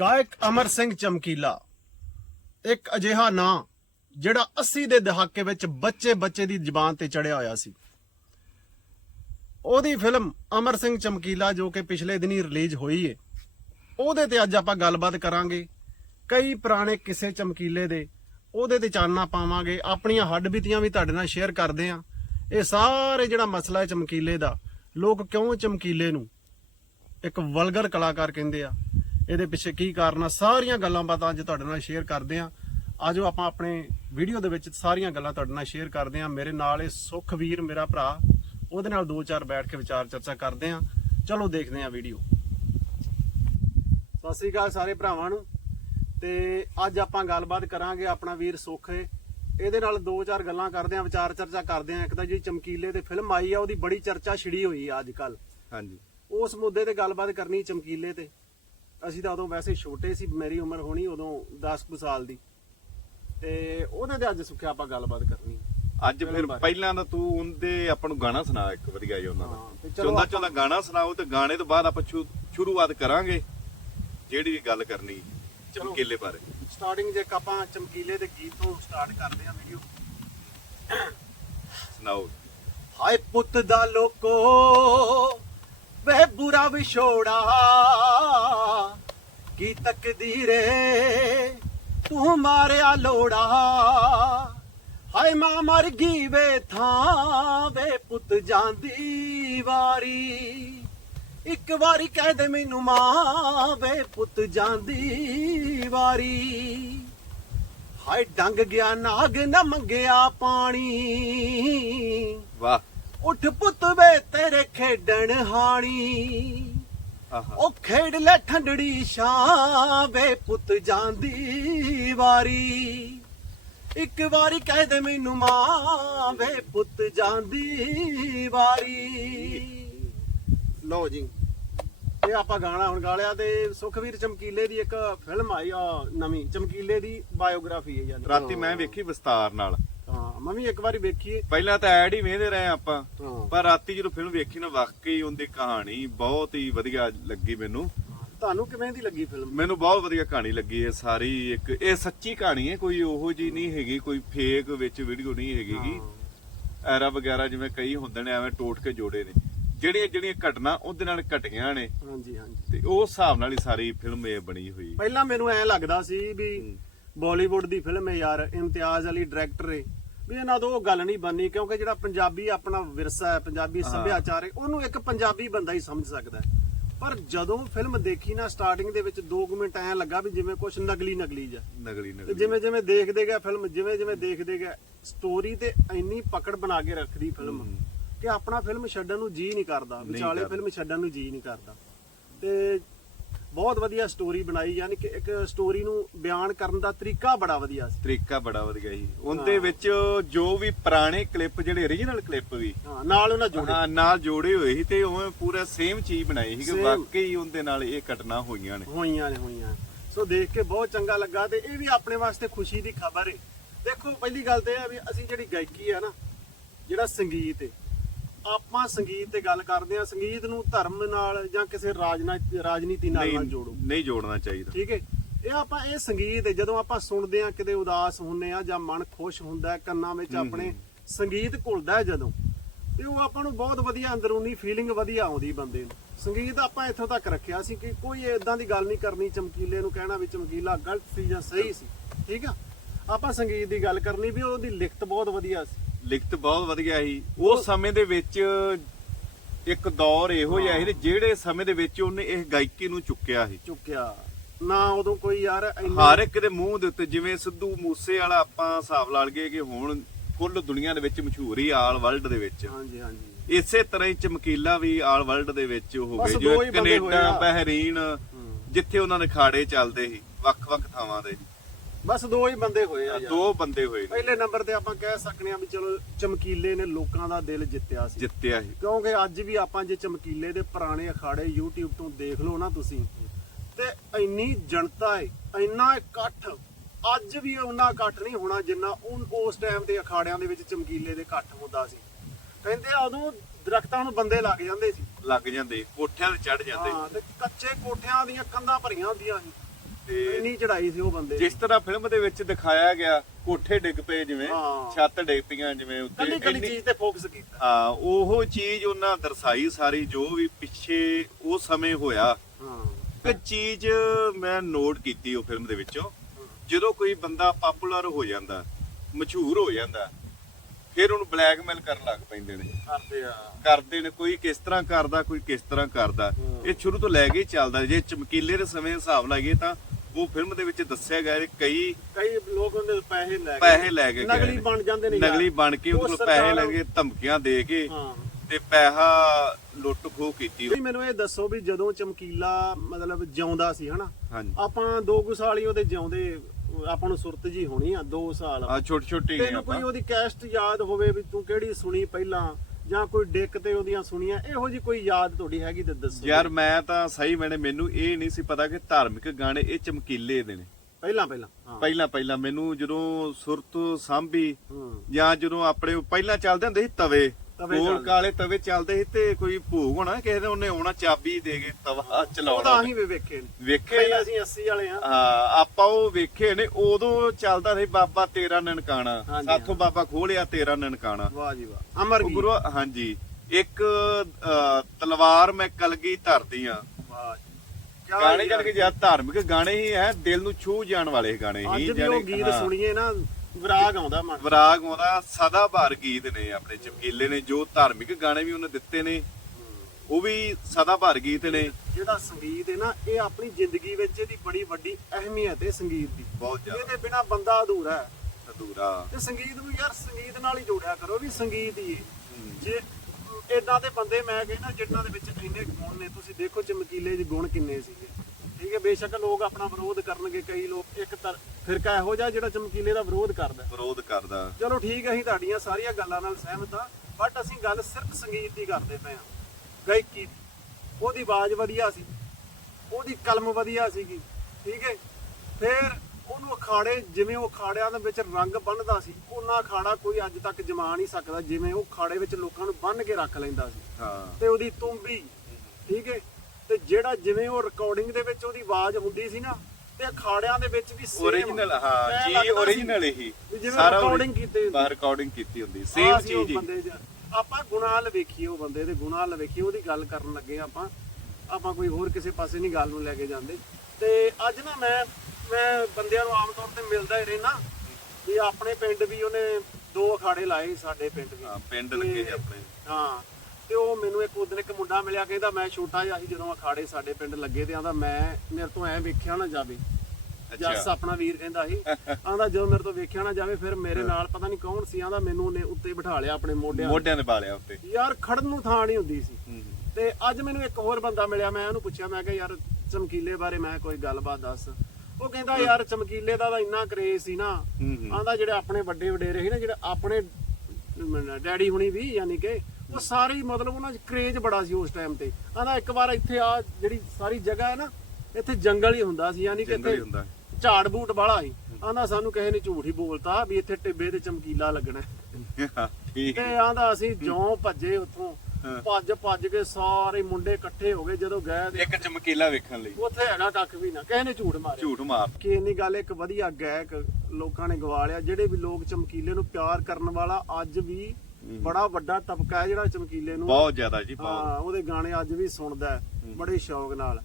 ਗਾਇਕ ਅਮਰ ਸਿੰਘ ਚਮਕੀਲਾ। ਇੱਕ ਅਜਿਹਾ ਨਾਂ ਜਿਹੜਾ 80 ਦੇ ਦਹਾਕੇ ਵਿੱਚ ਬੱਚੇ ਬੱਚੇ ਦੀ ਜ਼ੁਬਾਨ ਤੇ ਚੜਿਆ ਹੋਇਆ ਸੀ। ਉਹਦੀ ਫਿਲਮ ਅਮਰ ਸਿੰਘ ਚਮਕੀਲਾ ਜੋ ਕਿ ਪਿਛਲੇ ਦਿਨੀ ਰਿਲੀਜ਼ ਹੋਈ ਏ। ਉਹਦੇ ਤੇ ਅੱਜ ਆਪਾਂ ਗੱਲਬਾਤ ਕਰਾਂਗੇ। ਕਈ ਪੁਰਾਣੇ ਕਿਸੇ ਚਮਕੀਲੇ ਦੇ। ਉਹਦੇ ਤੇ ਚਾਨਣਾ ਪਾਵਾਂਗੇ। ਆਪਣੀਆਂ ਹੱਡਬੀਤੀਆਂ ਵੀ ਤੁਹਾਡੇ ਨਾਲ ਸ਼ੇਅਰ ਕਰਦੇ ਆਂ। ਇਹ ਸਾਰੇ ਜਿਹੜਾ ਮਸਲਾ ਹੈ ਚਮਕੀਲੇ ਦਾ, ਲੋਕ ਕਿਉਂ ਚਮਕੀਲੇ ਨੂੰ? ਇੱਕ ਵਲਗਰ ਕਲਾਕਾਰ ਕਹਿੰਦੇ ਆ ਇਹਦੇ ਪਿੱਛੇ ਕੀ ਕਾਰਨ ਆ? ਸਾਰੀਆਂ ਗੱਲਾਂ ਬਾਤਾਂ ਅੱਜ ਤੁਹਾਡੇ ਨਾਲ ਸ਼ੇਅਰ ਕਰਦੇ ਆ। ਆਜੋ ਆਪਾਂ ਆਪਣੇ ਵੀਡੀਓ ਦੇ ਵਿੱਚ ਸਾਰੀਆਂ ਗੱਲਾਂ ਤੁਹਾਡੇ ਨਾਲ ਸ਼ੇਅਰ ਕਰਦੇ ਆ। ਮੇਰੇ ਨਾਲ ਇਹ ਸੁਖਵੀਰ ਮੇਰਾ ਭਰਾ ਉਹਦੇ ਨਾਲ ਦੋ ਚਾਰ ਬੈਠ ਕੇ ਵਿਚਾਰ ਚਰਚਾ ਕਰਦੇ ਆ। ਚਲੋ ਦੇਖਦੇ ਆ ਵੀਡੀਓ ਸਤਿ ਸ੍ਰੀ ਅਕਾਲ ਸਾਰੇ ਭਰਾਵਾਂ ਨੂੰ। ਤੇ ਅੱਜ ਆਪਾਂ ਗੱਲਬਾਤ ਕਰਾਂਗੇ ਆਪਣਾ ਵੀਰ ਸੁਖ ਇਹਦੇ ਨਾਲ ਦੋ ਚਾਰ ਗੱਲਾਂ ਕਰਦੇ ਆ ਵਿਚਾਰ ਚਰਚਾ ਕਰਦੇ ਆ। ਇੱਕ ਤਾਂ ਜਿਹੜੀ ਚਮਕੀਲੇ ਤੇ ਫਿਲਮ ਆਈ ਆ ਉਹਦੀ ਬੜੀ ਚਰਚਾ ਛਿੜੀ ਹੋਈ ਆ ਅੱਜ ਕੱਲ ਹਾਂਜੀ। ਉਸ ਮੁੱਦੇ ਤੇ ਗੱਲਬਾਤ ਕਰਨੀ ਚਮਕੀਲੇ ਤੇ। ਅਸੀਂ ਤਾਂ ਉਦੋਂ ਵੈਸੇ ਛੋਟੇ ਸੀ ਮੇਰੀ ਉਮਰ ਹੋਣੀ ਉਦੋਂ 10 ਕੁ ਸਾਲ ਦੀ। ਤੇ ਉਹਦੇ ਤੇ ਅੱਜ ਸੁੱਖਿਆ ਆਪਾਂ ਗੱਲਬਾਤ ਕਰਨੀ ਅੱਜ ਫਿਰ। ਪਹਿਲਾਂ ਤਾਂ ਤੂੰ ਉਹਦੇ ਆਪਾਂ ਨੂੰ ਗਾਣਾ ਸੁਣਾ ਇੱਕ ਵਧੀਆ ਜਿਹਾ ਉਹਨਾਂ ਦਾ। ਚੌਂਦਾ ਚੌਂਦਾ ਗਾਣਾ ਸੁਣਾਓ ਤੇ ਗਾਣੇ ਤੋਂ ਬਾਅਦ ਆਪਾਂ ਸ਼ੁਰੂਆਤ ਕਰਾਂਗੇ ਜਿਹੜੀ ਵੀ ਗੱਲ ਕਰਨੀ। ਚਮਕੀਲੇ ਬਾਰੇ। ਸਟਾਰਟਿੰਗ ਜੇ ਆਪਾਂ ਚਮਕੀਲੇ ਦੇ ਗੀਤ ਤੋਂ ਸਟਾਰਟ ਕਰਦੇ ਆ ਵੀਡੀਓ ਸੁਣਾਓ। ਹਾਏ ਪੁੱਤ ਦਾ ਲੋਕੋ ਵੇ ਬੁਰਾ ਵਿਛੋੜਾ ਕੀ ਤਕਦੀਰੇ ਤੂੰ ਮਾਰਿਆ ਲੋੜਾ। ਹਾਏ ਮਾਂ ਮਰ ਗਈ ਵੇ ਥਾਂ, ਵੇ ਪੁੱਤ ਜਾਂਦੀ ਵਾਰੀ। ਇੱਕ ਵਾਰੀ ਕਹਿ ਦੇ ਮੈਨੂੰ ਮਾਂ, ਵੇ ਪੁੱਤ ਜਾਂਦੀ ਵਾਰੀ। ਹਾਏ ਡੰਗ ਗਿਆ, ਨਾਗ ਨਾ ਮੰਗਿਆ ਪਾਣੀ। ਵਾਹ। ਉੱਠ ਪੁੱਤ ਵੇ ਤੇਰੇ ਖੇਡਣ ਹਾਣੀ। ਆਹਾ। ਉਹ ਖੇਡ ਲੈ ਠੰਡੜੀ ਛਾਂ ਵੇ ਪੁੱਤ ਜਾਂਦੀ ਵਾਰੀ। ਇੱਕ ਵਾਰੀ ਕਹਿ ਦੇ ਮੈਨੂੰ ਮਾਂ ਵੇ ਪੁੱਤ ਜਾਂਦੀ ਵਾਰੀ। ਲਓ ਜੀ ਇਹ ਆਪਾਂ ਗਾਣਾ ਹੁਣ ਗਾ ਲਿਆ ਤੇ ਸੁਖਵੀਰ ਚਮਕੀਲੇ ਦੀ ਇੱਕ ਫਿਲਮ ਆਈ ਆ ਨਵੀਂ ਚਮਕੀਲੇ ਦੀ ਬਾਇਓਗ੍ਰਾਫੀ ਹੈ ਯਾਨੀ। ਰਾਤੀ ਮੈਂ ਵੇਖੀ ਵਿਸਤਾਰ ਨਾਲ। ਮੈਂ ਵੀ ਇੱਕ ਵਾਰੀ ਵੇਖੀ ਪਹਿਲਾਂ ਤਾਂ ਐਡ ਹੀ ਵੇਖਦੇ ਰਹੇ ਆਪਾਂ। ਹਾਂ। ਪਰ ਰਾਤੀ ਜਦੋਂ ਫਿਲਮ ਵੇਖੀ ਨਾ ਵਾਕਈ ਉਹਦੀ ਕਹਾਣੀ ਬਹੁਤ ਹੀ ਵਧੀਆ ਲੱਗੀ ਮੈਨੂੰ। ਤੁਹਾਨੂੰ ਕਿਵੇਂ ਦੀ ਲੱਗੀ ਫਿਲਮ ਮੈਨੂੰ ਬਹੁਤ ਵਧੀਆ ਕਹਾਣੀ ਲੱਗੀ ਇਹ ਸਾਰੀ। ਇੱਕ ਇਹ ਸੱਚੀ ਕਹਾਣੀ ਹੈ ਕੋਈ ਉਹੋ ਜੀ ਨਹੀਂ ਹੈਗੀ ਕੋਈ ਫੇਕ ਵਿੱਚ ਵੀਡੀਓ ਨਹੀਂ ਹੈਗੀਗੀ। ਐਰਾ ਵਗੈਰਾ ਜਿਵੇਂ ਕਈ ਹੁੰਦੇ ਨੇ ਐਵੇਂ ਟੋਟ ਕੇ ਜੋੜੇ ਨੇ। ਜਿਹੜੀਆਂ ਜਿਹੜੀਆਂ ਘਟਨਾ ਉਹਦੇ ਨਾਲ ਘਟੀਆਂ ਨੇ। ਹਾਂਜੀ ਹਾਂਜੀ। ਤੇ ਉਹ ਹਿਸਾਬ ਨਾਲ ਹੀ ਸਾਰੀ ਫਿਲਮ ਇਹ ਬਣੀ ਹੋਈ। ਪਹਿਲਾਂ ਮੈਨੂੰ ਐ ਲੱਗਦਾ ਸੀ ਵੀ ਹੂੰ। ਬਾਲੀਵੁੱਡ ਦੀ ਫਿਲਮ ਹੈ ਯਾਰ ਇਮਤਿਆਜ਼ ਅਲੀ ਡਾਇਰੈਕਟਰ ਹੈ। ਵੀ ਇਹਨਾਂ ਤੋਂ ਉਹ ਗੱਲ ਨਹੀਂ ਬਣਨੀ ਕਿਉਂਕਿ ਜਿਹੜਾ ਪੰਜਾਬੀ ਆਪਣਾ ਵਿਰਸਾ ਹੈ ਪੰਜਾਬੀ। ਸੱਭਿਆਚਾਰ ਹੈ ਉਹਨੂੰ ਇੱਕ ਪੰਜਾਬੀ ਬੰਦਾ ਹੀ ਸਮਝ ਸਕਦਾ ਹੈ ਪਰ ਜਦੋਂ ਫਿਲਮ ਦੇਖੀ ਨਾ ਸਟਾਰਟਿੰਗ ਦੇ ਵਿੱਚ 2 ਮਿੰਟ ਐ ਲੱਗਾ ਵੀ ਜਿਵੇਂ ਕੁਝ ਨਕਲੀ ਨਕਲੀ ਜਿਹਾ ਨਗਲੀ ਤੇ ਨਗਲੀ ਜਿਵੇਂ ਜਿਵੇਂ ਦੇਖਦੇ ਗਏ ਫਿਲਮ ਜਿਵੇਂ ਜਿਵੇਂ ਦੇਖਦੇ ਗਏ ਸਟੋਰੀ ਤੇ ਇੰਨੀ ਪਕੜ ਬਣਾ ਕੇ ਰੱਖਦੀ ਫਿਲਮ। ਕਿ ਆਪਣਾ ਫਿਲਮ ਛੱਡਣ ਨੂੰ ਜੀ ਨਹੀਂ ਕਰਦਾ ਵਿਚਾਲੇ। ਫਿਲਮ ਛੱਡਣ ਨੂੰ ਜੀ ਨਹੀਂ ਕਰਦਾ ਤੇ ਬਹੁਤ ਵਧੀਆ ਸਟੋਰੀ ਬਣਾਈ ਯਾਨੀ ਕਿ ਇੱਕ ਸਟੋਰੀ ਨੂੰ ਬਿਆਨ ਕਰਨ ਦਾ ਤਰੀਕਾ ਬੜਾ ਵਧੀਆ ਸੀ। ਤਰੀਕਾ ਬੜਾ ਵਧੀਆ ਸੀ ਉਹਦੇ। ਵਿੱਚ ਜੋ ਵੀ ਪੁਰਾਣੇ ਕਲਿੱਪ ਜਿਹੜੇ origignal ਕਲਿੱਪ ਵੀ ਹਾਂ ਨਾਲ ਉਹਨਾਂ ਜੋੜੇ। ਹਾਂ ਨਾਲ ਜੋੜੇ ਹੋਏ ਸੀ ਤੇ ਉਵੇਂ ਪੂਰਾ ਸੇਮ ਚੀਜ਼ ਬਣਾਈ ਸੀ ਕਿ। ਵਾਕਈ ਉਹਦੇ ਨਾਲ ਇਹ ਘਟਨਾ ਹੋਈਆਂ ਨੇ। ਹੋਈਆਂ ਨੇ ਹੋਈਆਂ ਸੋ ਦੇਖ ਕੇ ਬਹੁਤ ਚੰਗਾ ਲੱਗਾ ਤੇ ਇਹ ਵੀ ਆਪਣੇ ਵਾਸਤੇ ਖੁਸ਼ੀ ਦੀ ਖਬਰ ਹੈ ਦੇਖੋ ਪਹਿਲੀ ਗੱਲ ਤੇ ਇਹ ਹੈ ਵੀ ਅਸੀਂ ਜਿਹੜੀ ਗਾਇਕੀ ਹੈ ਨਾ ਜਿਹੜਾ ਸੰਗੀਤ ਹੈ ਆਪਾਂ ਸੰਗੀਤ ਤੇ ਗੱਲ ਕਰਦੇ ਆ ਸੰਗੀਤ ਨੂੰ ਧਰਮ ਨਾਲ ਜਾਂ ਕਿਸੇ ਰਾਜਨਾ- ਰਾਜਨੀਤੀ ਨਾਲ ਨਾ ਜੋੜੋ। ਨਹੀਂ ਜੋੜਨਾ ਚਾਹੀਦਾ। ਠੀਕ ਹੈ? ਇਹ ਆਪਾਂ ਇਹ ਸੰਗੀਤ ਹੈ, ਜਦੋਂ ਆਪਾਂ ਸੁਣਦੇ ਆ ਕਿਤੇ ਉਦਾਸ ਹੁੰਨੇ ਆ ਜਾਂ ਮਨ ਖੁਸ਼ ਹੁੰਦਾ ਕੰਨਾਂ ਵਿੱਚ ਆਪਣੇ। ਸੰਗੀਤ ਘੁਲਦਾ ਜਦੋਂ ਤੇ ਉਹ ਆਪਾਂ ਨੂੰ ਬਹੁਤ ਵਧੀਆ ਅੰਦਰੂਨੀ ਫੀਲਿੰਗ ਵਧੀਆ ਆਉਂਦੀ ਬੰਦੇ ਨੂੰ। ਸੰਗੀਤ ਆਪਾਂ ਇੱਥੋਂ ਤੱਕ ਰੱਖਿਆ ਸੀ ਕਿ ਕੋਈ ਇਦਾਂ ਦੀ ਗੱਲ ਨਹੀਂ ਕਰਨੀ ਚਮਕੀਲੇ ਨੂੰ ਕਹਿਣਾ ਵੀ ਚਮਕੀਲਾ ਗਲਤ ਸੀ ਜਾਂ ਸਹੀ ਸੀ। ਠੀਕ ਆ? ਆਪਾਂ ਸੰਗੀਤ ਦੀ ਗੱਲ ਕਰਨੀ ਵੀ ਉਹਦੀ ਲਿਖਤ ਬਹੁਤ ਵਧੀਆ ਸੀ। ਲਿਖਤ ਬਹੁਤ ਵਧੀਆ ਸੀ। ਉਸ ਸਮੇਂ ਦੇ ਵਿੱਚ ਇੱਕ ਦੌਰ ਇਹੋ ਜਿਹਾ ਸੀ ਜਿਹੜੇ ਸਮੇਂ ਦੇ ਵਿੱਚ ਉਹਨੇ ਇਹ ਗਾਇਕੀ ਨੂੰ ਚੁੱਕਿਆ ਸੀ। ਚੁੱਕਿਆ। ਨਾ ਉਦੋਂ ਕੋਈ ਯਾਰ ਹਰ ਇੱਕ ਦੇ ਮੂੰਹ ਦੇ ਉੱਤੇ ਜਿਵੇਂ ਸਿੱਧੂ ਮੂਸੇ ਵਾਲਾ ਆਪਾਂ ਹਿਸਾਬ ਲਾ ਲਈਏ ਕਿ ਹੁਣ ਫੁੱਲ ਦੁਨੀਆ ਦੇ ਵਿੱਚ ਮਸ਼ਹੂਰ ਹੀ ਆਲ ਵਰਲਡ ਦੇ ਵਿੱਚ। ਹਾਂਜੀ ਹਾਂਜੀ। ਇਸੇ ਤਰ੍ਹਾਂ ਹੀ ਚਮਕੀਲਾ ਵੀ ਆਲ ਵਰਲਡ ਦੇ ਵਿੱਚ ਹੋ ਗਏ ਹੋਏ ਕੈਨੇਡਾ। ਬਹਿਰੀਨ। ਜਿੱਥੇ ਉਹਨਾਂ ਦੇ ਖਾੜੇ ਚੱਲਦੇ ਸੀ ਵੱਖ-ਵੱਖ ਥਾਵਾਂ ਦੇ ਬਸ ਦੋ ਹੀ ਬੰਦੇ ਹੋਏ ਆ ਯਾਰ। ਦੋ ਬੰਦੇ ਹੋਏ ਨੇ, ਪਹਿਲੇ ਨੰਬਰ ਤੇ ਆਪਾਂ ਕਹਿ ਸਕਨੇ ਆ ਵੀ ਚਲੋ ਚਮਕੀਲੇ ਨੇ ਲੋਕਾਂ ਦਾ ਦਿਲ ਜਿੱਤਿਆ ਸੀ। ਜਿੱਤਿਆ ਸੀ। ਕਿਉਂਕਿ ਅੱਜ ਵੀ ਆਪਾਂ ਜੇ ਚਮਕੀਲੇ ਦੇ ਪੁਰਾਣੇ ਅਖਾੜੇ YouTube ਤੋਂ ਦੇਖ ਲਓ ਨਾ ਤੁਸੀਂ ਤੇ ਇੰਨੀ ਜਨਤਾ ਹੈ ਇੰਨਾ ਇਕੱਠ ਅੱਜ ਵੀ ਉਹਨਾਂ ਇਕੱਠ ਨਹੀਂ ਹੋਣਾ ਜਿੰਨਾ ਉਹ- ਉਸ ਟਾਈਮ ਦੇ ਅਖਾੜਿਆਂ ਦੇ ਵਿੱਚ ਚਮਕੀਲੇ ਦੇ ਇਕੱਠ ਹੁੰਦਾ ਸੀ। ਕਹਿੰਦੇ ਆ ਉਦੋਂ ਦਰਖਤਾਂ ਨੂੰ ਬੰਦੇ ਲੱਗ ਜਾਂਦੇ ਸੀ। ਲੱਗ ਜਾਂਦੇ ਕੋਠਿਆਂ ਤੇ ਚੜ ਜਾਂਦੇ। ਹਾਂ ਤੇ ਕੱਚੇ ਕੋਠਿਆਂ ਦੀਆਂ ਕੰਧਾਂ ਭਰੀਆਂ ਹੁੰਦੀਆਂ ਸੀ। ਤੇ ਇੰਨੀ ਚੜਾਈ ਸੀ ਉਹ ਬੰਦੇ ਦੀ। ਜਿਸ ਤਰ੍ਹਾਂ ਫਿਲਮ ਦੇ ਵਿੱਚ ਦਿਖਾਇਆ ਗਿਆ ਕੋਠੇ ਡਿੱਗ ਪਏ ਜਿਵੇਂ ਹਾਂ। ਛੱਤ ਡਿੱਗ ਪਈਆਂ ਜਿਵੇਂ ਉੱਤੇ ਕੱਲੀ ਕੱਲੀ ਇੰਨੀ- ਚੀਜ਼ ਤੇ ਫੋਕਸ ਕੀਤਾ ਹਾਂ ਉਹ ਚੀਜ਼ ਉਹਨਾਂ ਦਰਸਾਈ ਸਾਰੀ ਜੋ ਵੀ ਪਿੱਛੇ ਉਹ ਸਮੇਂ ਹੋਇਆ ਹਾਂ ਇੱਕ ਚੀਜ਼ ਮੈਂ ਨੋਟ ਕੀਤੀ ਉਹ ਫਿਲਮ ਦੇ ਵਿੱਚੋਂ ਜਦੋਂ ਕੋਈ ਬੰਦਾ ਪਪੂਲਰ ਹੋ ਜਾਂਦਾ ਮਸ਼ਹੂਰ ਹੋ ਜਾਂਦਾ ਫਿਰ ਉਹਨੂੰ ਬਲੈਕਮੇਲ ਕਰਨ ਲੱਗ ਪੈਂਦੇ ਨੇ ਕਰਦੇ ਆ ਕਰਦੇ ਨੇ ਕੋਈ ਕਿਸ ਤਰ੍ਹਾਂ ਕਰਦਾ ਕੋਈ ਕਿਸ ਤਰ੍ਹਾਂ ਕਰਦਾ। ਇਹ ਸ਼ੁਰੂ ਤੋਂ ਲੈ ਕੇ ਹੀ ਚੱਲਦਾ ਜੇ ਚਮਕੀਲੇ ਦੇ ਸਮੇਂ ਹਿਸਾਬ ਲਾਈਏ ਤਾਂ ਉਹ ਫਿਲਮ ਦੇ ਵਿੱਚ ਦੱਸਿਆ ਗਿਆ ਹੈ ਕਈ ਕਈ ਲੋਕ ਉਹਦੇ ਤੋਂ ਪੈਸੇ ਲੈ ਕੇ ਪੈਸੇ ਲੈ ਕੇ ਗਏ ਨਕਲੀ। ਬਣ ਜਾਂਦੇ ਨੇ। ਨਕਲੀ ਬਣ ਕੇ ਉਹਦੇ ਉਹ ਕੋਲ ਪੈਸੇ ਲੈ ਕੇ ਧਮਕੀਆਂ ਦੇ ਕੇ ਤੇ ਪੈਸਾ ਲੁੱਟ ਖੋਹ ਕੀਤੀ ਤੁਸੀਂ ਮੈਨੂੰ ਇਹ ਦੱਸੋ ਵੀ ਜਦੋਂ ਚਮਕੀਲਾ ਮਤਲਬ ਜਿਉਂਦਾ ਸੀ ਹਨਾ? ਆਪਾਂ ਦੋ ਕੁ ਸਾਲ ਹੀ ਉਹਦੇ ਜਿਉਂਦੇ ਆਪਾਂ ਨੂੰ ਸੁਰਤ ਜੀ ਹੋਣੀ ਆ 2 ਸਾਲ। ਆ ਛੋਟੀ ਛੋਟੀ ਤੈਨੂੰ ਕੋਈ ਉਹਦੀ ਕੈਸਟ ਯਾਦ ਹੋਵੇ ਵੀ ਤੂੰ ਕਿਹੜੀ ਸੁਣੀ ਪਹਿਲਾਂ? ਜਾਂ ਕੋਈ ਡਿੱਕ ਤੇ ਉਹਦੀਆਂ ਸੁਣੀਆਂ ਇਹੋ ਜੀ ਕੋਈ ਯਾਦ ਤੁਹਾਡੀ ਹੈਗੀ ਤੇ ਦੱਸੋ। ਯਾਰ ਮੈਂ ਤਾਂ ਸਹੀ ਮੈਨੇ ਮੈਨੂੰ ਇਹ ਨਹੀਂ ਸੀ ਪਤਾ ਕਿ ਧਾਰਮਿਕ ਗਾਣੇ ਇਹ ਚਮਕੀਲੇ ਦੇ ਨੇ। ਪਹਿਲਾਂ ਪਹਿਲਾਂ ਹਾਂ। ਪਹਿਲਾਂ ਪਹਿਲਾਂ ਮੈਨੂੰ ਜਦੋਂ ਸੁਰਤ ਸਾਂਭੀ। ਜਾਂ ਜਦੋਂ ਆਪਣੇ ਉਹ ਪਹਿਲਾਂ ਚੱਲਦੇ ਹੁੰਦੇ ਸੀ ਤਵੇ ਤਵੇ ਚੱਲਦੇ। ਕਾਲੇ ਤਵੇ ਚੱਲਦੇ ਸੀ ਤੇ ਕੋਈ ਭੋਗ ਹੋਣਾ ਕਿਸੇ ਨੇ ਉਹਨੇ ਆਉਣਾ ਚਾਬੀ ਦੇ ਕੇ ਤਵਾ ਚਲਾਉਣਾ ਅਸੀਂ ਵੀ ਵੇਖੇ ਨੇ ਵੇਖੇ ਪਹਿਲਾਂ ਅਸੀਂ 80 ਵਾਲੇ ਆ ਹਾਂ ਆਪਾਂ ਉਹ ਵੇਖੇ ਨੇ ਉਦੋਂ ਚੱਲਦਾ ਸੀ ਬਾਬਾ ਤੇਰਾ ਨਨਕਾਣਾ ਹਾਂਜੀ, ਸਾਥੋਂ। ਬਾਬਾ ਖੋਲਿਆ ਤੇਰਾ ਨਨਕਾਣਾ ਵਾਹ ਜੀ ਵਾਹ ਅਮਰ ਉਹ। ਗੁਰੂ ਹਾਂਜੀ ਇੱਕ ਤਲਵਾਰ ਮੈਂ ਕਲਗੀ ਧਰਦੀ ਆ ਵਾਹ ਜੀ। ਕਿਆ ਗਾਣੇ ਯਾਰ। ਕੇ ਜ਼ਿਆਦਾ ਧਾਰਮਿਕ ਗਾਣੇ ਹੀ ਹੈ ਦਿਲ ਨੂੰ ਛੂਹ ਜਾਣ ਵਾਲੇ ਗਾਣੇ ਹੀ ਅੱਜ ਵੀ ਉਹ ਗੀਤ ਹਾਂ। ਸੁਣੀਏ ਨਾ ਵਿਰਾਗ ਆਉਂਦਾ ਮਨ ਵਿਰਾਗ ਆਉਂਦਾ ਸਦਾ ਭਾਰ ਗੀਤ ਨੇ ਆਪਣੇ ਚਮਕੀਲੇ ਨੇ ਜੋ ਧਾਰਮਿਕ ਗਾਣੇ ਵੀ ਉਹਨੇ ਦਿੱਤੇ ਨੇ ਉਹ ਵੀ ਸਦਾ ਭਾਰ ਗੀਤ ਨੇ। ਜਿਹੜਾ ਸੰਗੀਤ ਹੈ ਨਾ ਇਹ ਆਪਣੀ ਜ਼ਿੰਦਗੀ ਵਿੱਚ ਇਹਦੀ ਬੜੀ ਵੱਡੀ ਅਹਿਮੀਅਤ ਹੈ ਸੰਗੀਤ ਦੀ। ਬਹੁਤ ਜ਼ਿਆਦਾ। ਇਹਦੇ ਬਿਨਾ ਬੰਦਾ ਅਧੂਰਾ ਹੈ। ਅਧੂਰਾ। ਤੇ ਸੰਗੀਤ ਨੂੰ ਯਾਰ ਸੰਗੀਤ ਨਾਲ ਹੀ ਜੋੜਿਆ ਕਰੋ ਵੀ ਸੰਗੀਤ ਹੀ ਹੈ। ਜੇ ਇਦਾਂ ਦੇ ਬੰਦੇ ਮੈਂ ਕਹਿੰਦਾ ਜਿਨ੍ਹਾਂ ਦੇ ਵਿੱਚ ਇੰਨੇ ਗੁਣ ਨੇ ਤੁਸੀਂ ਦੇਖੋ ਚਮਕੀਲੇ ਦੇ ਗੁਣ ਕਿੰਨੇ ਸੀਗੇ। ਠੀਕ ਹੈ ਬੇਸ਼ੱਕ ਲੋਕ ਆਪਣਾ ਵਿਰੋਧ ਕਰਨਗੇ ਕਈ ਲੋਕ ਇੱਕ ਤਰ ਫਿਰਕਾ ਇਹੋ ਜਿਹਾ ਜਿਹੜਾ ਚਮਕੀਲੇ ਦਾ ਵਿਰੋਧ ਕਰਦਾ। ਵਿਰੋਧ ਕਰਦਾ। ਚਲੋ ਠੀਕ ਹੈ ਅਸੀਂ ਤੁਹਾਡੀਆਂ ਸਾਰੀਆਂ ਗੱਲਾਂ ਨਾਲ ਸਹਿਮਤ ਹਾਂ ਬਟ ਅਸੀਂ ਗੱਲ ਸਿਰਫ ਸੰਗੀਤ ਦੀ ਕਰਦੇ ਪਏ ਹਾਂ ਗਾਇਕੀ ਦੀ। ਉਹਦੀ ਆਵਾਜ਼ ਵਧੀਆ ਸੀ ਉਹਦੀ ਕਲਮ ਵਧੀਆ ਸੀਗੀ ਠੀਕ ਹੈ। ਫਿਰ ਉਹਨੂੰ ਅਖਾੜੇ ਜਿਵੇਂ ਉਹ ਅਖਾੜਿਆਂ ਦੇ ਵਿੱਚ ਰੰਗ ਬੰਨਦਾ ਸੀ ਉਹਨਾਂ ਅਖਾੜਾ ਕੋਈ ਅੱਜ ਤੱਕ ਜਮਾ ਨਹੀਂ ਸਕਦਾ ਜਿਵੇਂ ਉਹ ਅਖਾੜੇ ਵਿੱਚ ਲੋਕਾਂ ਨੂੰ ਬੰਨ ਕੇ ਰੱਖ ਲੈਂਦਾ ਸੀ। ਹਾਂ। ਤੇ ਉਹਦੀ ਤੁੰਬੀ ਠੀਕ ਹੈ। ਤੇ ਜਿਹੜਾ ਜਿਵੇਂ ਉਹ ਰਿਕਾਰਡਿੰਗ ਦੇ ਵਿੱਚ ਉਹਦੀ ਆਵਾਜ਼ ਹੁੰਦੀ ਸੀ ਨਾ ਤੇ ਅਖਾੜਿਆਂ ਦੇ ਵਿੱਚ ਵੀ same ਓਰੀਜਨਲ ਹਾਂ ਜੀ ਓਰੀਜਨਲ ਹੀ। ਸਾਰਾ recording ਕੀਤੀ ਹੁੰਦੀ। ਬਾਹਰ ਰਿਕਾਰਡਿੰਗ ਕੀਤੀ ਹੁੰਦੀ ਸੇਮ ਚੀਜ਼ ਹੀ। ਆਪਾਂ ਗੁਨਾਹ ਲ ਵੇਖੀਏ ਉਹ ਬੰਦੇ ਦੇ ਗੁਨਾਹ ਲ ਵੇਖੀਏ ਉਹਦੀ ਗੱਲ ਕਰਨ ਲੱਗੇ ਆਪਾਂ। ਆਪਾਂ ਕੋਈ ਹੋਰ ਕਿਸੇ ਪਾਸੇ ਨਹੀਂ ਗੱਲ ਨੂੰ ਲੈ ਕੇ ਜਾਂਦੇ। ਤੇ ਅੱਜ ਨਾ ਮੈਂ ਮੈਂ ਬੰਦਿਆਂ ਨੂੰ ਆਮ ਤੌਰ ਤੇ ਮਿਲਦਾ ਹੀ ਰਹਿਣਾ ਵੀ ਆਪਣੇ ਪਿੰਡ ਵੀ ਉਹਨੇ ਦੋ ਅਖਾੜੇ ਲਾਏ ਸਾਡੇ ਪਿੰਡ ਵੀ। ਹਾਂ ਪਿੰਡ ਲੱਗੇ ਆਪਣੇ। ਹਾਂ ਤੇ ਉਹ ਮੈਨੂੰ ਇੱਕ ਉਦੋਂ ਇੱਕ ਮੁੰਡਾ ਮਿਲਿਆ ਕਹਿੰਦਾ ਮੈਂ ਛੋਟਾ ਜਿਹਾ ਸੀ ਜਦੋਂ ਅਖਾੜੇ ਸਾਡੇ ਪਿੰਡ ਲੱਗੇ ਤੇ ਆਂਦਾ ਮੈਂ ਮੇਰੇ ਤੋਂ ਐ ਵੇਖਿਆ ਨਾ ਜਾਵੇ। ਜੱਸ ਆਪਣਾ ਵੀਰ ਕਹਿੰਦਾ ਸੀ ਆਂਦਾ ਜਦੋਂ ਮੇਰੇ ਤੋਂ ਵੇਖਿਆ ਨਾ ਜਾਵੇ ਫਿਰ ਮੇਰੇ ਨਾਲ ਪਤਾ ਨਹੀਂ ਕੌਣ ਸੀ ਆਂਦਾ ਮੈਨੂੰ ਉਹਨੇ ਉੱਤੇ ਬਿਠਾ ਲਿਆ ਆਪਣੇ ਮੋਢਿਆਂ ਤੇ। ਮੋਢਿਆਂ ਦੇ ਬਾਲਿਆ ਉੱਤੇ। ਯਾਰ ਖੜਨ ਨੂੰ ਥਾਂ ਨਹੀਂ ਹੁੰਦੀ ਸੀ। ਤੇ ਅੱਜ ਮੈਨੂੰ ਇੱਕ ਹੋਰ ਬੰਦਾ ਮਿਲਿਆ ਮੈਂ ਉਹਨੂੰ ਪੁੱਛਿਆ ਮੈਂ ਕਿਹਾ ਯਾਰ ਚਮਕੀਲੇ ਬਾਰੇ ਮੈਂ ਕੋਈ ਗੱਲਬਾਤ ਦੱਸ। ਉਹ ਕਹਿੰਦਾ ਯਾਰ ਚਮਕੀਲੇ ਦਾ ਤਾਂ ਇੰਨਾ ਕਰੇਜ਼ ਸੀ ਨਾ। ਆਂਦਾ ਜਿਹੜੇ ਆਪਣੇ ਵੱਡੇ ਵਡੇਰੇ ਸੀ ਨਾ ਜਿਹੜੇ ਆਪਣੇ ਡੈਡੀ ਹੁਣੀ ਵੀ ਯਾਨੀ ਕਿ ਉਹ ਸਾਰੇ ਮਤਲਬ ਉਹਨਾਂ 'ਚ ਕਰੇਜ਼ ਬੜਾ ਸੀ ਉਸ ਟਾਈਮ ਤੇ। ਆਂਦਾ ਇੱਕ ਵਾਰ ਇੱਥੇ ਆ ਜਿਹੜੀ ਸਾਰੀ ਜਗ੍ਹਾ ਹੈ ਨਾ ਇੱਥੇ ਜੰਗਲ ਹੀ ਹੁੰਦਾ ਸੀ ਯਾਨੀ ਕਿ ਜੰਗਲ ਹੀ ਇੱਥੇ ਹੁੰਦਾ। ਝਾੜ ਬੂਟ ਵਾਲਾ ਸੀ। ਆਂਦਾ ਸਾਨੂੰ ਕਿਸੇ ਨੇ ਝੂਠ ਹੀ ਬੋਲਤਾ ਵੀ ਇੱਥੇ ਟਿੱਬੇ ਤੇ ਚਮਕੀਲਾ ਲੱਗਣਾ। ਠੀਕ। ਤੇ ਆਂਦਾ ਅਸੀਂ ਜਿਉਂ ਭੱਜੇ ਉੱਥੋਂ ਹਾਂ। ਭੱਜ ਭੱਜ ਕੇ ਸਾਰੇ ਮੁੰਡੇ ਇਕੱਠੇ ਹੋ ਗਏ ਜਦੋਂ ਗਏ ਤੇ ਇੱਕ ਚਮਕੀਲਾ ਵੇਖਣ ਲਈ। ਉੱਥੇ ਹੈਗਾ ਕੱਖ ਵੀ ਨਾ ਕਿਸੇ ਨੇ ਝੂਠ ਮਾਰਿਆ। ਝੂਠ ਮਾਰ। ਕਿ ਇੰਨੀ ਗੱਲ ਇੱਕ ਵਧੀਆ ਗਾਇਕ ਲੋਕਾਂ ਨੇ ਗਵਾ ਲਿਆ ਜਿਹੜੇ ਵੀ ਲੋਕ ਚਮਕੀਲੇ ਨੂੰ ਪਿਆਰ ਕਰਨ ਵਾਲਾ ਅੱਜ ਵੀ ਬੜਾ ਵੱਡਾ ਤਬਕਾ ਹੈ ਜਿਹੜਾ ਚਮਕੀਲੇ ਨੂੰ ਬਹੁਤ ਜ਼ਿਆਦਾ ਜੀ ਬਹੁਤ। ਹਾਂ ਉਹਦੇ ਗਾਣੇ ਅੱਜ ਵੀ ਸੁਣਦਾ ਹੈ ਬੜੇ ਸ਼ੌਕ ਨਾਲ।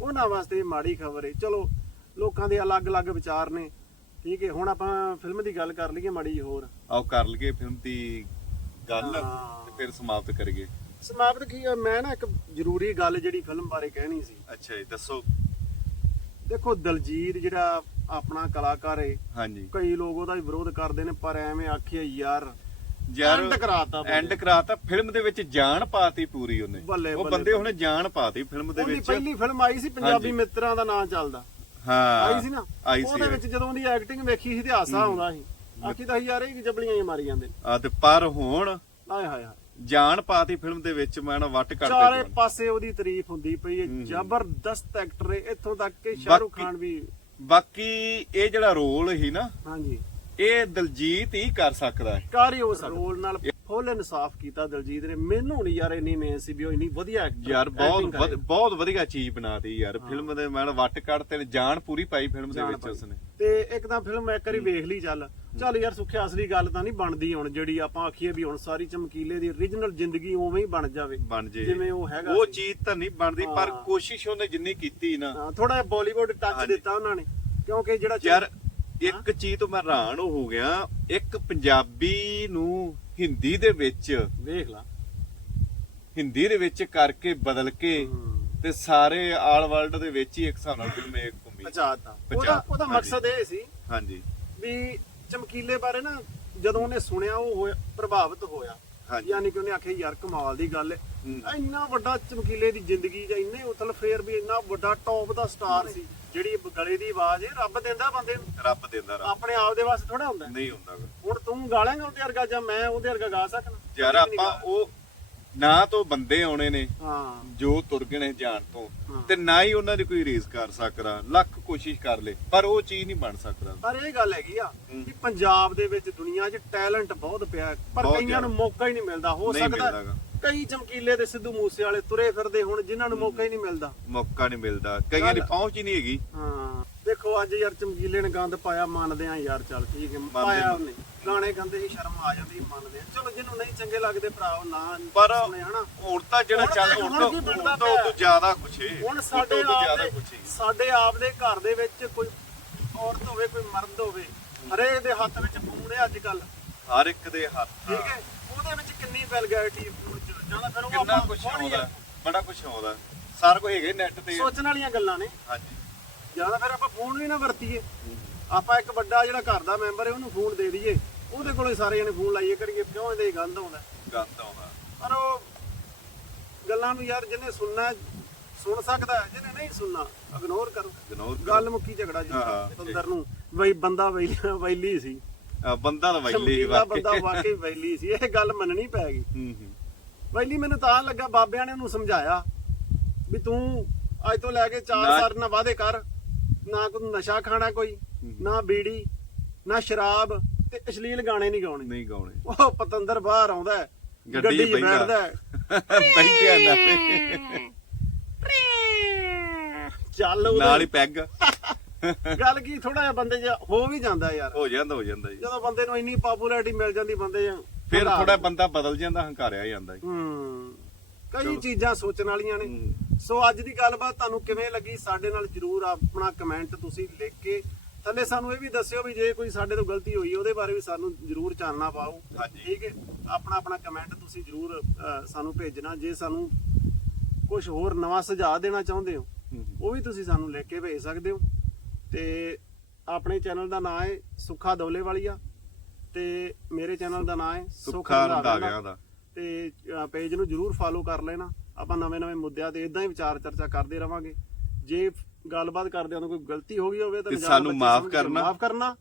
ਉਹਨਾਂ ਵਾਸਤੇ ਇਹ ਮਾੜੀ ਖਬਰ ਹੈ। ਚਲੋ ਲੋਕਾਂ ਦੇ ਅਲੱਗ-ਅਲੱਗ ਵਿਚਾਰ ਨੇ। ਠੀਕ ਹੈ ਹੁਣ ਆਪਾਂ ਫਿਲਮ ਦੀ ਗੱਲ ਕਰ ਲਈਏ ਮਾੜੀ ਜਿਹੀ ਹੋਰ। ਆਓ ਕਰ ਲਈਏ ਫਿਲਮ ਦੀ ਗੱਲ ਹਾਂ। ਤੇ ਫਿਰ ਸਮਾਪਤ ਕਰੀਏ। ਸਮਾਪਤ ਕੀ ਹੈ, ਮੈਂ ਨਾ ਇੱਕ ਜ਼ਰੂਰੀ ਗੱਲ ਜਿਹੜੀ ਫਿਲਮ ਬਾਰੇ ਕਹਿਣੀ ਸੀ। ਅੱਛਾ ਜੀ ਦੱਸੋ। ਦੇਖੋ ਦਲਜੀਤ ਜਿਹੜਾ ਆਪਣਾ ਕਲਾਕਾਰ ਹੈ ਹਾਂਜੀ। ਕਈ ਲੋਕ ਉਹਦਾ ਵੀ ਵਿਰੋਧ ਕਰਦੇ ਨੇ ਪਰ ਐਵੇਂ ਆਖਿਆ ਯਾਰ ਯਾਰ End ਕਰਾਤਾ। ਐਂਡ ਕਰਾਤਾ ਫਿਲਮ ਦੇ ਵਿੱਚ ਜਾਨ ਪਾਤੀ ਪੂਰੀ ਉਹਨੇ। ਉਹ ਬੰਦੇ ਉਹਨੇ ਜਾਨ ਪਾਤੀ ਫਿਲਮ ਦੇ ਉਹਦੀ ਵਿੱਚ। ਪਹਿਲੀ ਫਿਲਮ ਆਈ ਸੀ ਪੰਜਾਬੀ। ਮਿੱਤਰਾਂ ਦਾ ਨਾਂ ਚੱਲਦਾ। ਹਾਂ ਆਈ ਸੀ ਨਾ? ਉਹਦੇ ਵਿੱਚ ਜਦੋਂ ਉਹਦੀ ਐਕਟਿੰਗ ਵੇਖੀ ਸੀ ਤੇ ਹਾਸਾ ਆਉਂਦਾ ਸੀ। ਆਖੀ ਤਾਂ ਯਾਰ ਇਹ ਜਬਲੀਆਂ ਹੀ ਮਾਰੀ ਜਾਂਦੇ। ਆ ਤੇ ਪਰ ਹੁਣ ਆਏ ਹਾਏ ਜਾਨ ਪਾਤੀ ਫਿਲਮ ਦੇ ਵਿੱਚ ਮੈਂ ਨਾ ਵੱਟ ਚਾਰੇ ਕੱਢਦੇ ਪਾਸੇ ਉਹਦੀ ਤਾਰੀਫ ਹੁੰਦੀ ਪਈ ਹੈ। ਜ਼ਬਰਦਸਤ ਐਕਟਰ ਹੈ। ਇੱਥੋਂ ਤੱਕ ਕਿ ਸ਼ਾਹਰੁਖ ਖਾਨ ਵੀ ਬਾਕੀ ਇਹ ਜਿਹੜਾ ਰੋਲ ਹੀ ਨਾ ਹਾਂਜੀ। ਇਹ ਦਲਜੀਤ ਹੀ ਕਰ ਸਕਦਾ ਹੈ। ਕਾਰ ਹੀ ਹੋ ਸਕਦਾ। ਰੋਲ ਨਾਲ ਫੁੱਲ ਇਨਸਾਫ ਕੀਤਾ ਦਲਜੀਤ ਨੇ। ਮੈਨੂੰ ਨਹੀਂ ਯਾਰ ਇੰਨੀ ਮੇਨ ਸੀ ਵੀ ਉਹ ਇੰਨੀ ਵਧੀਆ ਯਾਰ ਬਹੁਤ। ਬਹੁਤ ਵਧੀਆ ਚੀਜ਼ ਬਣਾਤੀ ਯਾਰ। ਫਿਲਮ ਦੇ ਮੈਂ ਵੱਟ ਕੱਢ ਤੇ ਜਾਨ ਪੂਰੀ ਪਾਈ ਫਿਲਮ ਦੇ ਵਿੱਚ। ਉਸਨੇ। ਤੇ ਇੱਕ ਤਾਂ ਫਿਲਮ ਇੱਕ ਵਾਰੀ ਵੇਖ ਲਈ ਚੱਲ। ਚੱਲ ਯਾਰ ਸੁੱਖਿਆ ਅਸਲੀ ਗੱਲ ਤਾਂ ਨਹੀਂ ਬਣਦੀ ਹੁਣ ਜਿਹੜੀ ਆਪਾਂ ਆਖੀਏ ਵੀ ਹੁਣ ਸਾਰੀ ਚਮਕੀਲੇ ਦੀ origignal ਜ਼ਿੰਦਗੀ ਉਵੇਂ ਹੀ ਬਣ ਜਾਵੇ। ਬਣ ਜੇ। ਜਿਵੇਂ ਉਹ ਹੈਗਾ ਉਹ। ਚੀਜ਼ ਤਾਂ ਨਹੀਂ ਬਣਦੀ ਪਰ। ਕੋਸ਼ਿਸ਼ ਉਹਨੇ ਜਿੰਨੀ ਕੀਤੀ ਨਾ। ਥੋੜਾ ਬਾਲੀਵੁੱਡ ਟੱਚ। ਦਿੱਤਾ ਉਹਨਾਂ ਨੇ। ਕਿਉਂਕਿ ਜਿਹੜਾ ਯਾਰ ਇੱਕ ਚੀਜ਼ ਤੋਂ ਮੈਂ ਹੈਰਾਨ ਹੋ ਗਿਆ ਇੱਕ ਪੰਜਾਬੀ ਨੂੰ ਹਿੰਦੀ ਦੇ ਵਿੱਚ ਵੇਖ ਲਾ। ਹਿੰਦੀ ਦੇ ਵਿੱਚ ਕਰਕੇ ਬਦਲ ਕੇ ਤੇ ਸਾਰੇ ਆਲ ਵਰਲਡ ਦੇ ਵਿੱਚ ਹੀ ਇੱਕ ਹਿਸਾਬ ਨਾਲ ਫਿਲਮ ਇੱਕ ਘੁੰਮੀ ਪਛਾਤਾ ਉਹਦਾ ਉਹਦਾ। ਮਕਸਦ ਇਹ ਸੀ ਹਾਂਜੀ। ਵੀ ਚਮਕੀਲੇ ਬਾਰੇ ਨਾ ਜਦੋਂ ਉਹਨੇ ਸੁਣਿਆ ਉਹ ਪ੍ਰਭਾਵਿਤ ਹੋਇਆ। ਹਾਂਜੀ। ਯਾਨੀ ਕਿ ਉਹਨੇ ਆਖਿਆ ਯਾਰ ਕਮਾਲ ਦੀ ਗੱਲ ਹੂੰ। ਇੰਨਾ ਵੱਡਾ ਚਮਕੀਲੇ ਦੀ ਜ਼ਿੰਦਗੀ ਜਾਂ ਇੰਨੇ ਉਤਲ ਫੇਰ ਵੀ ਇੰਨਾ ਵੱਡਾ ਟੌਪ ਦਾ ਸਟਾਰ ਸੀ। ਜਿਹੜੀ ਗਲੇ ਦੀ ਆਵਾਜ਼ ਹੈ ਰੱਬ ਦਿੰਦਾ ਬੰਦੇ ਨੂੰ ਰੱਬ ਦਿੰਦਾ ਰੱਬ ਆਪਣੇ ਆਪ ਦੇ ਵਾਸਤੇ ਥੋੜਾ ਹੁੰਦਾ ਨਹੀਂ ਹੁੰਦਾ ਗਾ। ਹੁਣ ਤੂੰ ਗਾਲਾਂਗਾ ਉਹਦੇ ਵਰਗਾ ਜਾਂ ਮੈਂ ਉਹਦੇ ਵਰਗਾ ਗਾ ਸਕਣਾ ਯਾਰ ਕਦੀ ਵੀ ਨਹੀਂ ਆਪਾਂ ਉਹ ਨਾ ਤੋਂ ਬੰਦੇ ਆਉਣੇ ਨੇ। ਹਾਂ ਜੋ ਤੁਰ ਗਏ ਨੇ ਜਾਣ ਤੋਂ ਹਾਂ। ਤੇ ਨਾ ਹੀ ਉਹਨਾਂ ਦੀ ਕੋਈ ਰੇਸ ਕਰ ਸਕਦਾ ਲੱਖ ਕੋਸ਼ਿਸ਼ ਕਰ ਲੇ ਪਰ ਉਹ ਚੀਜ਼ ਨਹੀਂ ਬਣ ਸਕਦਾ ਪਰ ਇਹ ਗੱਲ ਹੈਗੀ ਆ ਹੂੰ। ਕਿ ਪੰਜਾਬ ਦੇ ਵਿੱਚ ਦੁਨੀਆ 'ਚ ਟੈਲੈਂਟ ਬਹੁਤ ਪਿਆ ਹੈ, ਪਰ ਬਹੁਤ ਕਈਆਂ ਨੂੰ। ਮੌਕਾ ਹੀ ਨਹੀਂ ਮਿਲਦਾ ਹੋ ਨਹੀਂ ਸਕਦਾ ਮਿਲਦਾ ਗਾ। ਕਈ ਚਮਕੀਲੇ ਦੇ ਸਿੱਧੂ ਮੂਸੇ ਵਾਲੇ ਤੁਰੇ ਫਿਰਦੇ ਹੁਣ ਜਿਨ੍ਹਾਂ ਨੂੰ ਮੌਕਾ ਹੀ ਨਹੀਂ ਮਿਲਦਾ। ਮੌਕਾ ਨਹੀਂ ਮਿਲਦਾ। ਕਈਆਂ ਦੀ ਪਹੁੰਚ ਹੀ ਨਹੀਂ ਹੈਗੀ। ਹਾਂ। ਦੇਖੋ ਅੱਜ ਯਾਰ ਚਮਕੀਲੇ ਨੇ ਗੰਦ ਪਾਇਆ ਮੰਨਦੇ ਆ ਯਾਰ ਚੱਲ ਠੀਕ ਹੈ ਪਾਇਆ। ਉਹਨੇ। ਗਾਣੇ ਗੰਦੇ ਹੀ ਸ਼ਰਮ ਆ ਜਾਂਦੀ ਮੰਨਦੇ ਆ ਚਲੋ ਜਿਹਨੂੰ ਨਹੀਂ ਚੰਗੇ ਲੱਗਦੇ ਭਰਾ ਉਹ ਨਾ ਪਰ ਹੁਣ ਤਾਂ ਜਿਹੜਾ ਚੱਲ ਹੁਣ ਤੋਂ ਹੁਣ ਤੋਂ ਜ਼ਿਆਦਾ ਕੁਛ ਹੈ ਹੁਣ ਸਾਡੇ ਤੋਂ ਆਪ ਸਾਡੇ ਆਪ ਦੇ ਘਰ ਦੇ ਵਿੱਚ ਕੋਈ ਔਰਤ ਹੋਵੇ ਕੋਈ ਮਰਦ ਹੋਵੇ ਹਰੇਕ ਦੇ ਹੱਥ ਵਿੱਚ ਫੋਨ ਹੈ ਅੱਜ ਕੱਲ ਹਰ ਇੱਕ ਦੇ ਹੱਥ। ਠੀਕ ਹੈ? ਉਹਦੇ ਵਿੱਚ ਕਿੰਨੀ ਵੈਲਗੈਰਿਟੀ ਫੋਨ ਚ ਜਾਂ ਤਾਂ ਫਿਰ ਉਹ ਕਿੰਨਾ ਥੋੜ੍ਹੀ ਆਉਂਦਾ? ਬੜਾ ਕੁਛ ਆਉਂਦਾ। ਸਾਰਾ ਕੁਝ ਹੈਗਾ ਨੈਟ ਤੇ। ਸੋਚਣ ਵਾਲੀਆਂ ਗੱਲਾਂ ਨੇ। ਹਾਂਜੀ। ਜਾਂ ਤਾਂ ਫਿਰ ਆਪਾਂ ਫੋਨ ਵੀ ਨਾ ਵਰਤੀਏ। ਆਪਾਂ ਇੱਕ ਵੱਡਾ ਜਿਹੜਾ ਘਰ ਦਾ ਮੈਂਬਰ ਹੈ ਉਹਨੂੰ ਫੋਨ ਦੇ ਦਈਏ। ਉਹਦੇ ਕੋਲੇ ਸਾਰੇ ਜਣੇ ਫੋਨ ਲਾਈਏ ਕਰੀਏ ਕਿਉਂ ਇਹਦੇ ਗੰਦ ਆਉਂਦਾ? ਗੰਦ ਆਉਂਦਾ। ਪਰ ਉਹ ਗੱਲਾਂ ਨੂੰ ਯਾਰ ਜਿਹਨੇ ਸੁਣਨਾ ਸੁਣ ਸਕਦਾ ਜਿਹਨੇ ਨਹੀਂ ਸੁਣਨਾ ਇਗਨੋਰ ਕਰੋ। ਇਗਨੋਰ ਗੱਲ ਮੁੱਕੀ ਝਗੜਾ ਜੀ। ਅੰਦਰ ਨੂੰ। ਬਈ ਬੰਦਾ ਵੈਲੀ ਸੀ। ਬੰਦਾ ਤਾਂ ਵੈਲੀ ਵਾਕਈ। ਬੰਦਾ ਵਾਕਈ ਵੈਲੀ ਸੀ। ਇਹ ਗੱਲ ਮੰਨਣੀ ਪੈ ਗਈ। ਹੂੰ ਹੂੰ। ਵੈਲੀ ਮੈਨੂੰ ਤਾਂ ਲੱਗਾ ਬਾਬਿਆਂ ਨੇ ਉਹਨੂੰ ਸਮਝਾਇਆ ਵੀ ਤੂੰ ਅੱਜ ਤੋਂ ਲੈ ਕੇ 4 ਨਾ- ਸਾਲ ਨਾ ਵਾਅਦੇ ਕਰ ਨਾ ਕੋਈ ਨਸ਼ਾ ਖਾਣਾ ਕੋਈ ਨਾ ਬੀੜੀ ਨਾ ਸ਼ਰਾਬ ਤੇ ਅਸ਼ਲੀਲ ਗਾਣੇ ਨਹੀਂ ਗਾਉਣੇ। ਨਹੀਂ ਗਾਉਣੇ। ਉਹ ਪਤੰਦਰ ਬਾਹਰ ਆਉਂਦਾ ਗੱਡੀ। ਬੈਠਦਾ। ਬੈਠਿਆ ਨਾ ਚੱਲ ਉਹਦੇ- ਨਾਲ ਹੀ ਪੈਗ। ਗੱਲ ਕੀ ਥੋੜਾ ਜਿਹਾ ਬੰਦੇ 'ਚ ਹੋ ਵੀ ਜਾਂਦਾ ਯਾਰ। ਹੋ ਜਾਂਦਾ ਹੋ ਜਾਂਦਾ ਜੀ। ਜਦੋਂ ਬੰਦੇ ਨੂੰ ਇੰਨੀ ਪਪੂਲੈਰਿਟੀ ਮਿਲ ਜਾਂਦੀ ਬੰਦੇ 'ਚ ਫਿਰ ਥੋੜਾ ਬੰਦਾ ਬਦਲ ਜਾਂਦਾ ਹੰਕਾਰਿਆ ਜਾਂਦਾ ਜੀ। ਹੂੰ ਕਈ ਚੀਜ਼ਾਂ ਸੋਚਣ ਵਾਲੀਆਂ ਨੇ। ਸੋ ਅੱਜ ਦੀ ਗੱਲਬਾਤ ਤੁਹਾਨੂੰ ਕਿਵੇਂ ਲੱਗੀ? ਸਾਡੇ ਨਾਲ ਜਰੂਰ ਆਪਣਾ ਕਮੈਂਟ ਤੁਸੀਂ ਲਿਖ ਕੇ ਥੱਲੇ ਸਾਨੂੰ ਇਹ ਵੀ ਦੱਸਿਓ ਵੀ ਜੇ ਕੋਈ ਸਾਡੇ ਤੋਂ ਗਲਤੀ ਹੋਈ ਉਹਦੇ ਬਾਰੇ ਵੀ ਸਾਨੂੰ ਜਰੂਰ ਚਾਨਣਾ ਪਾਓ। ਹਾਂਜੀ। ਠੀਕ ਹੈ? ਆਪਣਾ ਆਪਣਾ ਕਮੈਂਟ ਤੁਸੀਂ ਜਰੂਰ ਸਾਨੂੰ ਭੇਜਣਾ। ਜੇ ਸਾਨੂੰ ਕੁਝ ਹੋਰ ਨਵਾਂ ਸੁਝਾਅ ਦੇਣਾ ਚਾਹੁੰਦੇ ਹੋ ਹੂੰ। ਉਹ ਵੀ ਤੁਸੀਂ ਸਾਨੂੰ ਲਿਖ ਕੇ ਭੇਜ ਸਕਦੇ ਹੋ। ਤੇ ਆਪਣੇ ਚੈਨਲ ਦਾ ਨਾਮ ਹੈ ਸੁੱਖਾ ਦੌਲੇ ਵਾਲੀਆ ਤੇ ਮੇਰੇ ਚੈਨਲ ਦਾ ਨਾਮ ਹੈ ਸੁੱਖਾ ਰੰਧਾਵਿਆਂ ਦਾ। ਤੇ ਪੇਜ ਨੂੰ ਜਰੂਰ ਫਾਲੋ ਕਰ ਲੈਣਾ। ਆਪਾਂ ਨਵੇਂ-ਨਵੇਂ ਮੁੱਦਿਆਂ ਤੇ ਇਦਾਂ ਹੀ ਵਿਚਾਰ ਚਰਚਾ ਕਰਦੇ ਰਵਾਂਗੇ। ਜੇ ਗੱਲਬਾਤ ਕਰਦਿਆਂ ਨੂੰ ਕੋਈ ਗਲਤੀ ਹੋ ਗਈ ਹੋਵੇ ਤਾਂ ਸਾਨੂੰ ਕਰਨਾ। ਮਾਫ਼ ਕਰਨਾ।